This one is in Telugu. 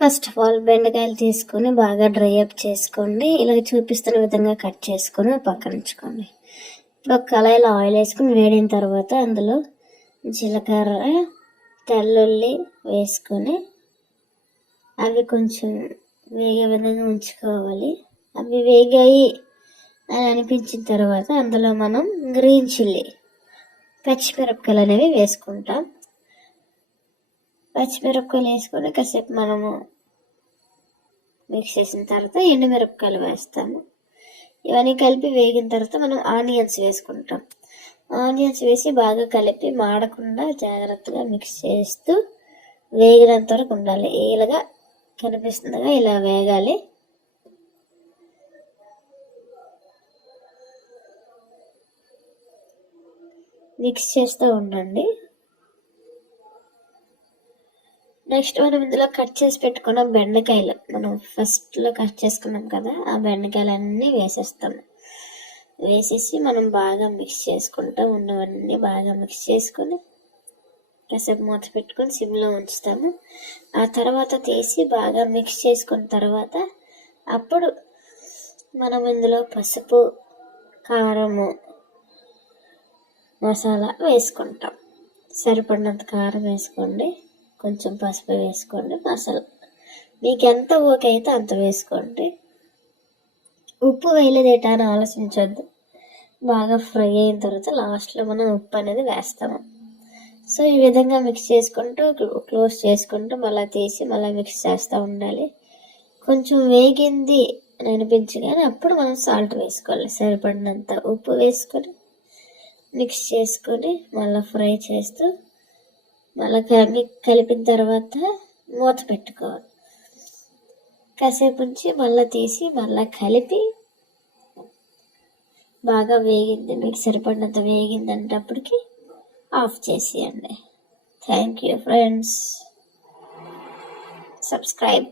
ఫస్ట్ ఆఫ్ ఆల్ బెండకాయలు తీసుకొని బాగా డ్రై అప్ చేసుకోండి. ఇలా చూపిస్తున్న విధంగా కట్ చేసుకొని పక్కన ఉంచుకోండి. ఇప్పుడు ఒక కళాయిలో ఆయిల్ వేసుకుని వేడిన తర్వాత అందులో జీలకర్ర, తెల్లుల్లి వేసుకొని అవి కొంచెం వేగే విధంగా ఉంచుకోవాలి. అవి వేగాయి అని అనిపించిన తర్వాత అందులో మనం గ్రీన్ చిల్లీ, పచ్చిమిరపకాయలు అనేవి వేసుకుంటాం. పచ్చిమిరపకాయలు వేసుకొని కాసేపు మనము మిక్స్ చేసిన తర్వాత ఎండుమిరపకాయలు వేస్తాము. ఇవన్నీ కలిపి వేగిన తర్వాత మనం ఆనియన్స్ వేసుకుంటాం. ఆనియన్స్ వేసి బాగా కలిపి మాడకుండా జాగ్రత్తగా మిక్స్ చేస్తూ వేగినంత వరకు ఉండాలి. ఇలాగా కనిపిస్తుందిగా ఇలా వేగాలి. మిక్స్ చేస్తూ ఉండండి. నెక్స్ట్ మనం ఇందులో కట్ చేసి పెట్టుకున్న బెండకాయలు, మనం ఫస్ట్లో కట్ చేసుకున్నాం కదా, ఆ బెండకాయలన్నీ వేసేస్తాము. వేసేసి మనం బాగా మిక్స్ చేసుకుంటూ ఉన్నవన్నీ బాగా మిక్స్ చేసుకొని కాసేపు మూత పెట్టుకొని సిమ్లో ఉంచుతాము. ఆ తర్వాత తీసి బాగా మిక్స్ చేసుకున్న తర్వాత అప్పుడు మనం ఇందులో పసుపు, కారము, మసాలా వేసుకుంటాం. సరిపడినంత కారం వేసుకోండి, కొంచెం పసుపు వేసుకోండి, మసాలా మీకు ఎంత ఓకే అయితే అంత వేసుకోండి. ఉప్పు వేయలేదేటా అని ఆలోచించొద్దు. బాగా ఫ్రై అయిన తర్వాత లాస్ట్లో మనం ఉప్పు అనేది వేస్తాము. సో ఈ విధంగా మిక్స్ చేసుకుంటూ క్లోజ్ చేసుకుంటూ మళ్ళీ తీసి మళ్ళీ మిక్స్ చేస్తూ ఉండాలి. కొంచెం వేగింది అని అనిపించగానే అప్పుడు మనం సాల్ట్ వేసుకోవాలి. సరిపడినంత ఉప్పు వేసుకొని మిక్స్ చేసుకొని మళ్ళీ ఫ్రై చేస్తూ మళ్ళీ కలిపిన తర్వాత మూత పెట్టుకోవాలి. కాసేపు ఉంచి మళ్ళీ తీసి మళ్ళీ కలిపి బాగా వేగింది, మీకు సరిపడినంత వేగింది అంటప్పటికి ఆఫ్ చేసేయండి. Thank you friends. సబ్స్క్రైబ్.